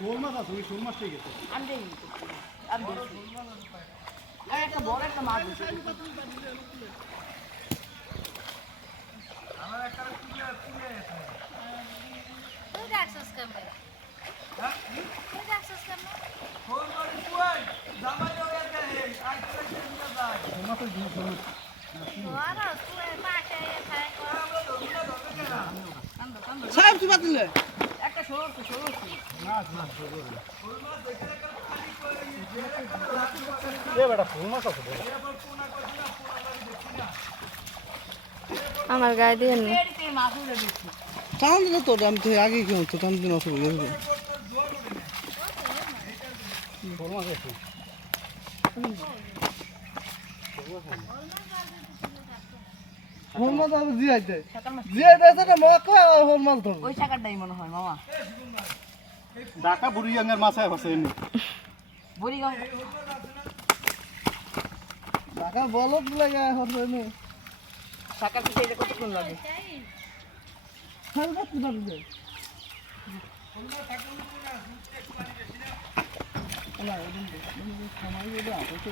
শোল মাছ আছে, ওই শোল মাছটাই গেছে। একটা বড় একটা মাছ আছে। আমার একটা তুলে আছে। তুই দেখছিস কেমন? হ্যাঁ? তুই দেখছিস কেমন? ফোন করে তুই জামাই হয়ে যায় আর তুই নিয়ে যায়। শোল মাছের জিনিস শোল মাছ। ওরা তুই পাশে খায় কর। আমরা ধরবে কেন? সাহেব তুই বাতিলে একটা ষোলো মাছ মাছ শোল মাছ। ফোন মাছ দেখে একটা খালি করে নিয়ে এ বেটা শোল মাছ আছে বড়। এরপর কোনা করছি না কোনা লাগে দেখছি না। আমার গায়ে দিয়ে পেড়িতে মাছ উড়ে দিচ্ছি টান দিলে তো আমি তো আগে কি হতো টান দিন অসুবিধা হবে শোল মাছ আছে। হোল মাছ আমি জিয়াইতে জিয়াইতে না মাকে হোল মাছ ধরো ওই শাকারটাই মনে হয় মামা ঢাকা বুড়িয়াঙ্গার মাছ আছে এনে। বুড়িগাঁও ঢাকা বলদ লাগে হবে না শাকার পিছে এটা কতক্ষণ লাগে হালকা তুই ধরবে না ওদিন সময় দিলে আপনি তো